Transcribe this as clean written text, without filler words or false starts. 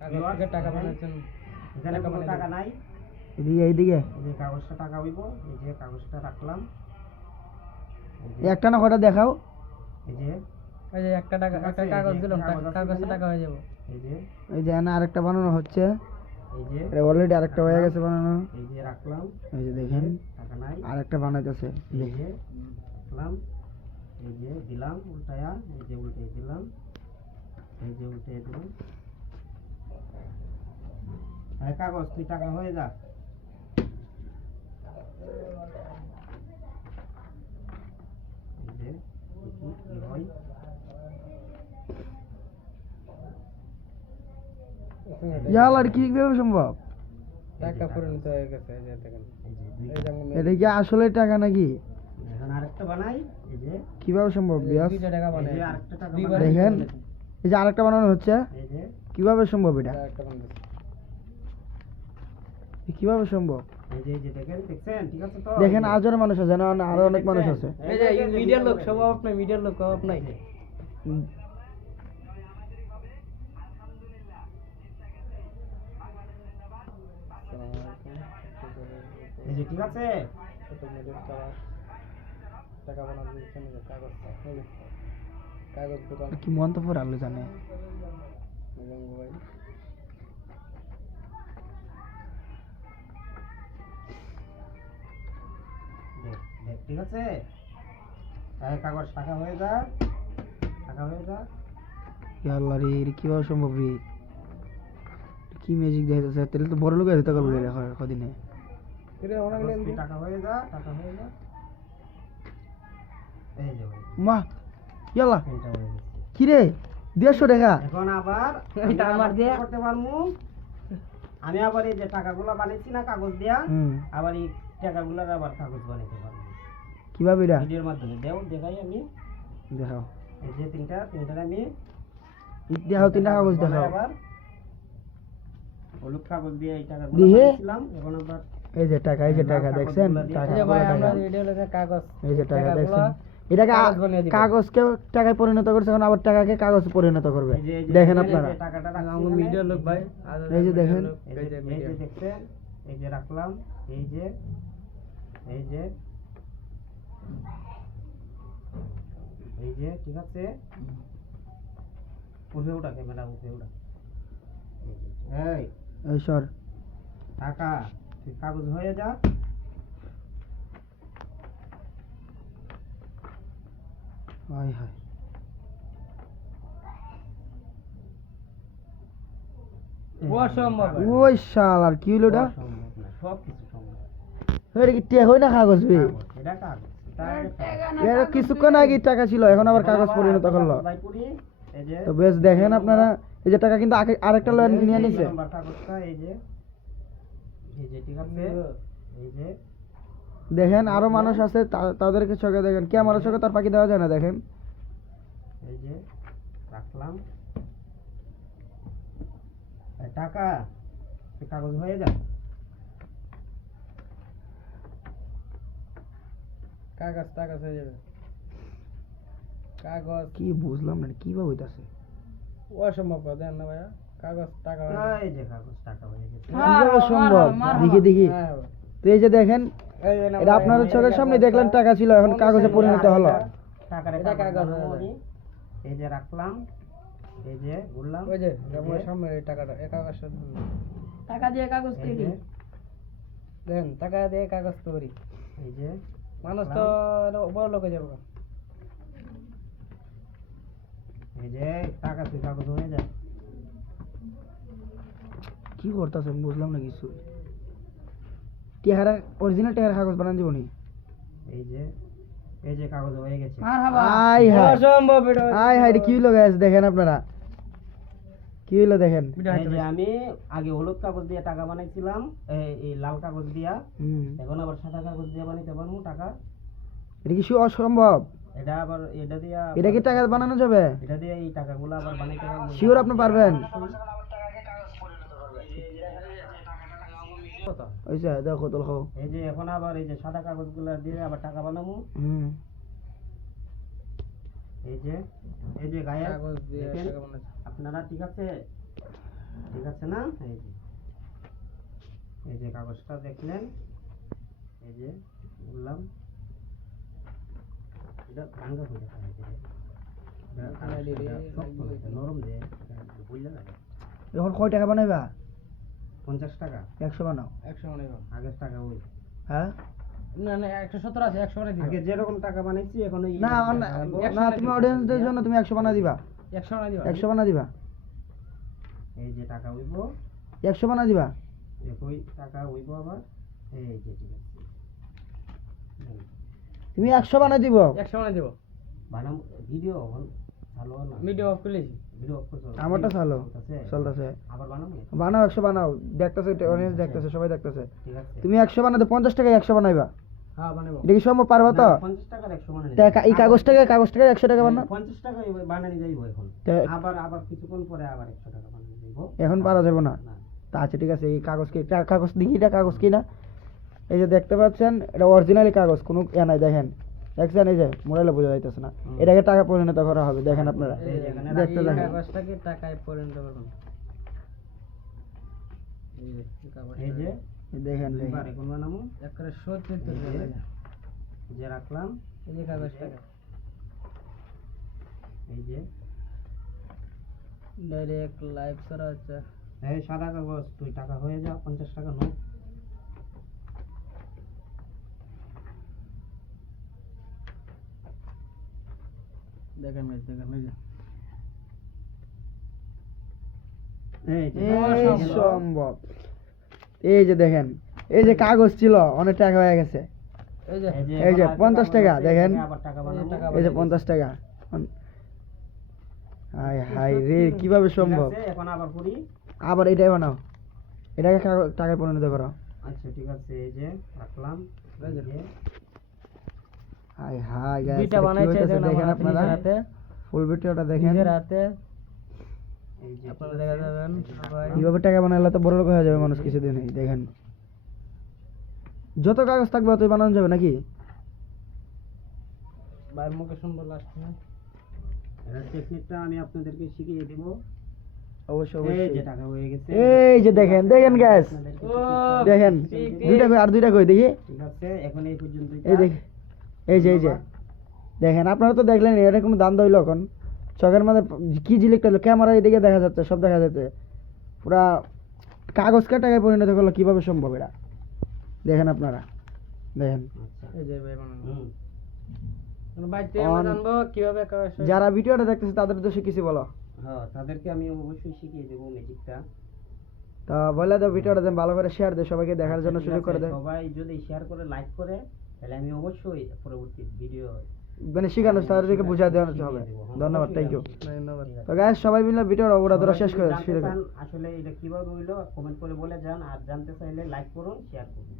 কাগজ থেকে টাকা বানাচ্ছেন, এখানে কোনো টাকা নাই, এদিকে এইদিকে এই যে কাগজটা টাকা হইব, এই যে কাগজটা রাখলাম, একটা না কটা দেখাও। এই যে এই যে একটা টাকা, একটা কাগজ দিলাম, কাগজে টাকা হয়ে যাবে। এই যে এই যে না আরেকটা বানানো হচ্ছে, এই যে অলরেডি আরেকটা হয়ে গেছে বানানো। এই যে রাখলাম, এই যে দেখেন টাকা নাই, আরেকটা বানাইতেছে। এই যে রাখলাম, এই যে দিলাম উল্টায়া, এই যে উল্টে দিলাম, এই যে উল্টে দিলাম। হ্যাঁ কাগজ তুই টাকা হয়ে যা। এই যে দেখি কি হয়। ইয়ার কি কিভাবে সম্ভব? টাকা পরিণত হয়ে গেছে, এই যে দেখেন, এই যে দুই এই যে আমি এটা কি আসলে টাকা নাকি? এখন আরেকটা বানাই, এই যে কিভাবে সম্ভব বিয়াস? 2 টাকা এই বানাই, যে আরেকটা টাকা দুইবার বানাই, দেখেন এই যে আরেকটা বানানো হচ্ছে, এই যে কিভাবে সম্ভব এটা? একটা বানাই। কিভাবে সম্ভব? এই যে দেখেন, দেখছেন ঠিক আছে তো? দেখেন আরো মানুষ আছে না, আরো অনেক মানুষ আছে। এই যে মিডিয়ার লোক সব আপনার, মিডিয়ার লোক সব আপনার। এই যে ঠিক আছে, টাকা বানার দিচ্ছেন, কাগজ, কাগজ দোকান, কি মন তো পর আলো জানে। মোবাইল। দেখ দেখ ঠিক আছে, এই কাগজ টাকা হয়ে যা, টাকা হয়ে যা। ইয়াল্লা রে, এটা কিভাবে সম্ভব রে? কি ম্যাজিক দেখাইতেছে, তাহলে তো বড় লোক আছে টাকা বলে রাখা কদিনে। এটা অনেক কাগজ লেন তুই টাকা হয়ে যা, টাকা হয়ে যা। এই যে ভাই, মা ইয়াল্লা এটা হয়ে গেছে। কি রে 150 টাকা? এখন আবার এটা আমার দিয়ে করতে পারমু, আমি আবার এই যে টাকাগুলো বানাইছি না কাগজ দিয়া, আবার এই টাকাগুলোর আবার কাগজ বানাইতে পারবো কিভাবে এটা ভিডিওর মাধ্যমে। দেখাই আমি, দেখাও, এই যে তিনটা আমি দেখাও, 3 টাকা কাগজ দেখাও। আবার হলুদ কাগজ দিয়ে এই টাকাগুলো দিয়ে? বানাইছিলাম, এখন আবার এই যে টাকা, এই যে টাকা দেখছেন, টাকা এই যে ভাই আমরা ভিডিও লেখা কাগজ, এই যে টাকা টাকাগুলো দেখছেন, এটাকে কাগজ বানিয়ে দিবে। কাগজকে টাকায় পরিণত করছে, এখন আবার টাকাকে কাগজে পরিণত করবে। এই যে দেখেন এই যে আপনারা, টাকাটা রাখছি আমরা এখানে। মিডিয়ার লোক ভাই, এই যে দেখেন, এই যে দেখছেন, এই যে রাখলাম, এই যে এই যে এই যে ঠিক আছে, উঠে ওঠা ক্যামেরা, উঠে ওঠা। এই এই সর টাকা তুই কাগজ হয়ে যা। হাই হাই, অসম্ভব। ওই শালার কি হলো এটা? সম্ভব না, সব কিছু সম্ভব। এটা কি টেক হয় না কাগজ বে? কাগজ, এটা কাগজ, এর কিছুক্ষণ আগে টাকা ছিল, এখন আবার কাগজ পরিণত করলো। ভাই পুরি, এই যে তো বেশ দেখেন আপনারা, এই যে টাকা কিন্তু আরেকটা লোন নিয়ে নিছে। নাম্বার কাগজটা, এই যে ঠিক আছে, এই যে দেখেন আরো মানুষ আছে, তাদেরকে চোখে দেখেন, কে আমার চোখে তার পাখি দেওয়া যায় না। দেখেন এই যে রাখলাম, এই টাকা তুই কাগজ হয়ে যা। কাগজ টাগজ হয়ে যাবে, কাগজ কি বুঝলাম না কিভাবে হইতাছে। অসম্ভব কথা দেন না ভাইয়া, কাগজ টাকা এই যে কাগজ টাকা হয়ে গেছে। কিভাবে সম্ভব? দেখি হ্যাঁ, তো এই যে দেখেন, এই যে না এটা ভাই, আপনাদের চোখের সামনে দেখলেন টাকা ছিল, এখন কাগজে পরিণত হলো। টাকারে এটা কাগজ কাগজ বানাবো হয়ে আমি। এই যে রাখলাম, এই যে ঘুরলাম, ওই যে আমার সামনে এই টাকাটা, এই কাগজটা টাকা দিয়ে কাগজ এই তৈরি। যে দেন, টাকা দিয়ে কাগজ তৈরি, এই যে মানুষ তো বড় লোক হয়ে যাবে। এই যে টাকা তুই কাগজ হয়ে যা। কি করতেছে আমি বুঝলাম না কিছু। টেহারা অরিজিনাল টেহারা কাগজ বানান যাবনি। এই যে কাগজ হয়ে গেছে। মারহাবা। আই হাই, অসম্ভব এটা। আই হাই, এটা কি হলো গাইস? দেখেন আপনারা কি হলো দেখেন। এই যে আমি আগে হলুদ কাগজ দিয়ে টাকা বানাইছিলাম, এই লাল কাগজ দিয়া, এখন আবার সাদা কাগজ দিয়ে বানাইতে পারবো টাকা। এটা কি অসম্ভব? এটা আবার এটা দিয়া, এটা কি টাকা বানানো যাবে? এটা দিয়ে এই টাকাগুলো আবার বানাইতে পারবো। শিওর আপনি পারবেন? ওইসা দেখো তো খাও। এই যে এখন আবার এই যে সাদা কাগজগুলো দিয়ে আবার টাকা বানাবো। এই যে গায়ে কাগজ দিয়ে দেখেন টাকা বানাচ্ছে। আপনারা, ঠিক আছে? ঠিক আছে না? এই যে কাগজটা দেখলেন, এই যে বললাম এটা ভাঙা হয়ে যায়, নরম যে বুঝলে না। এখন কয় টাকা বানাইবা? 50 টাকা 100 বানাও। 100 বানাইব। আগের টাকা ওই হ্যাঁ না না 170 আছে, 100 বানাই দিও। আগে যেরকম টাকা বানাইছি এখন ওই না না তুমি অডিয়েন্সদের জন্য তুমি 100 বানা দিবা। 100 বানাই দিও। 100 বানা দিবা। এই যে টাকা হইব 100 বানা দিবা। একই টাকা হইব আবার এই যে ঠিক আছে তুমি 100 বানা দিব। 100 বানাই দিব। বানাম ভিডিও ভালো না ভিডিও অফ করলেছি। ভিডিও অফ করছো আমারটা চালো চলতেছে চলতেছে। আবার বানাবো বানাও 100 বানাও, দেখতেছে অডিয়েন্স দেখতেছে, সবাই দেখতেছে। ঠিক আছে তুমি 100 বানাতে 50 টাকায় 100 বানাইবা। হ্যাঁ বানাইব। এটা কি সম্ভব পারবা তো? 50 টাকার 100 বানানি এই কাগজটাকে 100 টাকা বানাও। 50 টাকা বানানি যাইব এখন তে- আবার কিছুক্ষণ পরে আবার 100 টাকা বানানি যাইব এখন পারা যাবে না। না তা আচ্ছা ঠিক আছে, এই কাগজ কি কাগজ দেখি, এটা কাগজ কি না? এই যে দেখতে পাচ্ছেন এটা অরিজিনালি কাগজ, কোনো নাই দেখেন, দেখছেন এই যে মোবাইলে বোঝা যাইতেছে না। এটাকে টাকা পরিণত করা হবে, দেখেন আপনারা এই যে এখানে দেখতে এই দেখেন। কাগজটাকে টাকায় পরিণত করুন। এই যে এই কাগজটা। এই যে এই দেখেন দুইবার দেখেন। এখন বানাবো একবারে 70 এই যে- টাকা। যে রাখলাম এই যে কাগজটাকে এই যে ডাইরেক্ট লাইভ করা হচ্ছে। এই সাদা কাগজ তুই টাকা হয়ে যা 50 টাকা নোট দেখেন guys, দেখেন এই যে এই যে এই সম্ভব। এই যে দেখেন, এই যে কাগজ ছিল অনেক টাকা হয়ে গেছে। এই যে এই যে এখন 50 টাকা আছে, দেখেন। এখানে আবার টাকা বানাবো টাকা এই যে 50 টাকা। হাই হাই রে, কিভাবে ঠিক সম্ভব? আছে, এখন আবার করি আবার এটাই বানাও, এটাকে টাকায় পরিণত করো। আচ্ছা ঠিক আছে এই যে রাখলাম এই যে। হাই হাই গাইস, দুইটা বানাইছে দেখেন আপনারা হাতে, ফুল ভিডিওটা দেখেন। নিজের হাতে এই যে আপনারা দেখা যাবেন সবাই। কিভাবে টাকা বানালে তো বড় লোক হয়ে যাবে মানুষ কিছুদিনই। দেখেন যত কাগজ থাকবে ততই বানানো যাবে নাকি? বাইরের মুখে সুন্দর লাগছে না? এর টেকনিকটা আমি আপনাদেরকে শিখিয়ে দেব অবশ্যই এই যে অবশ্যই। টাকা হয়ে গেছে এই যে দেখেন দেখেন গাইস, আপনাদেরকে ও দেখেন দুইটা কই, আর দুইটা কই দেখি। ঠিক আছে এখন এই পর্যন্তই এই দেখ, এই যে দেখেন, আপনারা তো দেখলেন এটা কোনো দান দইল এখন চোখের মধ্যে কি ঝিলিকটা ক্যামেরা এদিকে দেখা যাচ্ছে, সব দেখা যাচ্ছে। পুরা কাগজকে টাকায় পরিণত করলো, কিভাবে সম্ভব এটা দেখেন আপনারা দেখেন। আচ্ছা এই যে ভাই বানানো। হুম মানে বাইতে আমরা জানবো কিভাবে কাগজ। যারা ভিডিওটা দেখতেছে তাদের উদ্দেশ্যে কিছু বলো। হ্যাঁ তাদেরকে আমি অবশ্যই শিখিয়ে দেব ম্যাজিকটা তা বলে দাও ভিডিওটা যেন ভালো করে শেয়ার দেয়, সবাইকে দেখার জন্য ঠিক সুযোগ করে আছে, দেয়। সবাই যদি শেয়ার করে লাইক করে তাহলে আমি অবশ্যই পরবর্তী ভিডিও মানে শিখানো তাদেরকে বুঝা দেওয়া হবে। ধন্যবাদ, থ্যাংক ইউ। ধন্যবাদ। তো গাইস সবাই মিলে ভিডিওটা ওরা ধরা শেষ করে আসলে এটা কিভাবে হইলো কমেন্ট করে বলে যান আর জানতে চাইলে লাইক করুন শেয়ার করুন